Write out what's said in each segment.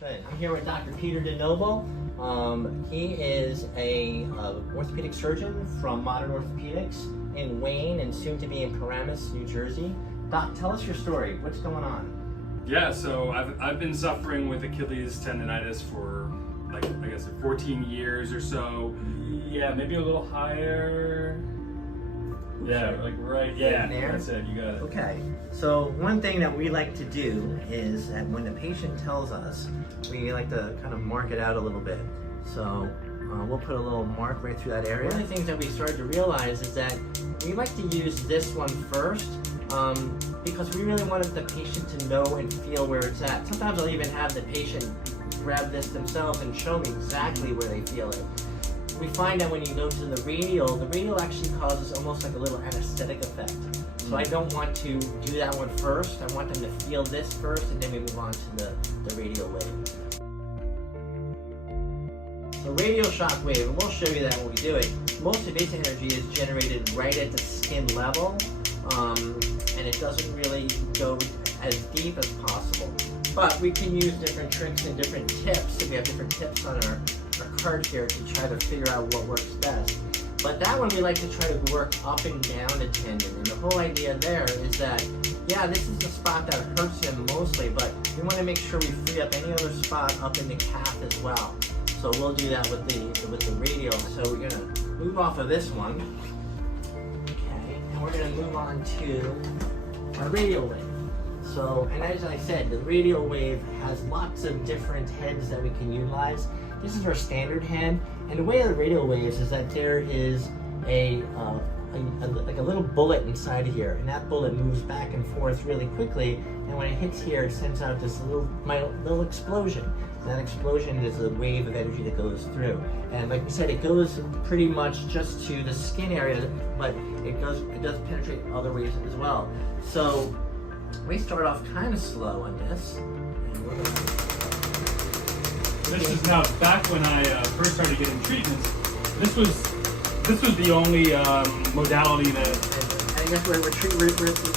Good. I'm here with Dr. Peter DeNoble. He is a orthopedic surgeon from Modern Orthopedics in Wayne and soon to be in Paramus, New Jersey. Doc, tell us your story. What's going on? Yeah, so I've been suffering with Achilles tendonitis for like, I guess 14 years or so. Yeah, maybe a little higher. Yeah, like right, yeah, there? that's it, you got it. Okay, so one thing that we like to do is that when the patient tells us, we like to kind of mark it out a little bit. So we'll put a little mark right through that area. One of the things that we started to realize is that we like to use this one first because we really wanted the patient to know and feel where it's at. Sometimes I'll even have the patient grab this themselves and show me exactly where they feel it. We find that when you go to the radial actually causes almost like a little anesthetic effect. So I don't want to do that one first. I want them to feel this first, and then we move on to the radial wave. So radial shockwave, and we'll show you that when we do it. Most of its energy is generated right at the skin level, and it doesn't really go as deep as possible. But we can use different tricks and different tips. So we have different tips on our card here to try to figure out what works best. But that one we like to try to work up and down the tendon. And the whole idea there is that, yeah, this is the spot that hurts him mostly, but we want to make sure we free up any other spot up in the calf as well. So we'll do that with the radial. So we're gonna move off of this one. Okay, and we're gonna move on to our radial wave. So, and as I said, the radial wave has lots of different heads that we can utilize. This is our standard head, and the way of the radial waves is that there is like a little bullet inside of here, and that bullet moves back and forth really quickly, and when it hits here, it sends out this little explosion. And that explosion is a wave of energy that goes through. And like we said, it goes pretty much just to the skin area, but it does penetrate other ways as well. So we start off kind of slow on this. And we're This is now back when I first started getting treatments. This was the only modality that. And I guess we're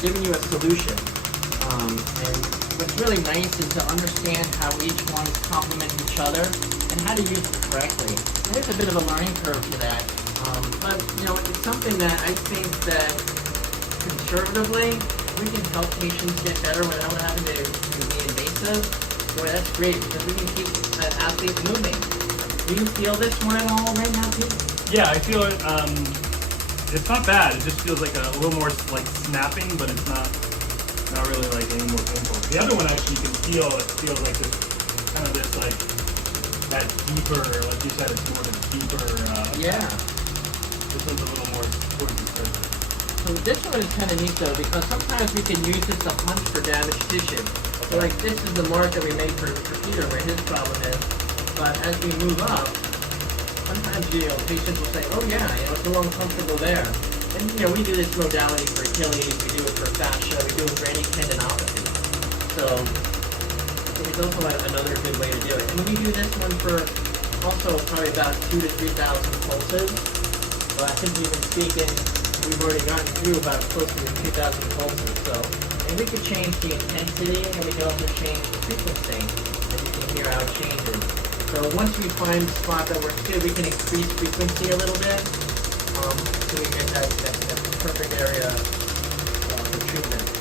giving you a solution. And what's really nice is to understand how each ones complement each other and how to use it correctly. There's a bit of a learning curve to that, but you know, it's something that I think that conservatively we can help patients get better without having to be invasive. Boy, that's great because we can keep an athlete moving. Do you feel this one at all right now, Pete? Yeah, I feel it. It's not bad. It just feels like a little more like snapping, but it's not really like any more painful. The other one actually, you can feel it feels like this kind of this like that deeper, like you said, it's more of a deeper. Yeah. This one's a little more towards the surface. So this one is kind of neat though, because sometimes we can use this to hunt for damaged tissue. So like this is the mark that we made for Peter where his problem is. But as we move up, sometimes patients will say, oh yeah, it's a little uncomfortable there. And we do this modality for Achilles, we do it for fascia, we do it for any tendinopathy. So it's also another good way to do it. And we do this one for also probably about 2,000 to 3,000 pulses. So I think even speaking, we've already gotten through about close to 2,000 pulses. So, and we could change the intensity, and we can also change the frequency, as you can hear how it changes. So once we find a spot that works good, we can increase frequency a little bit, so we get that perfect area for treatment.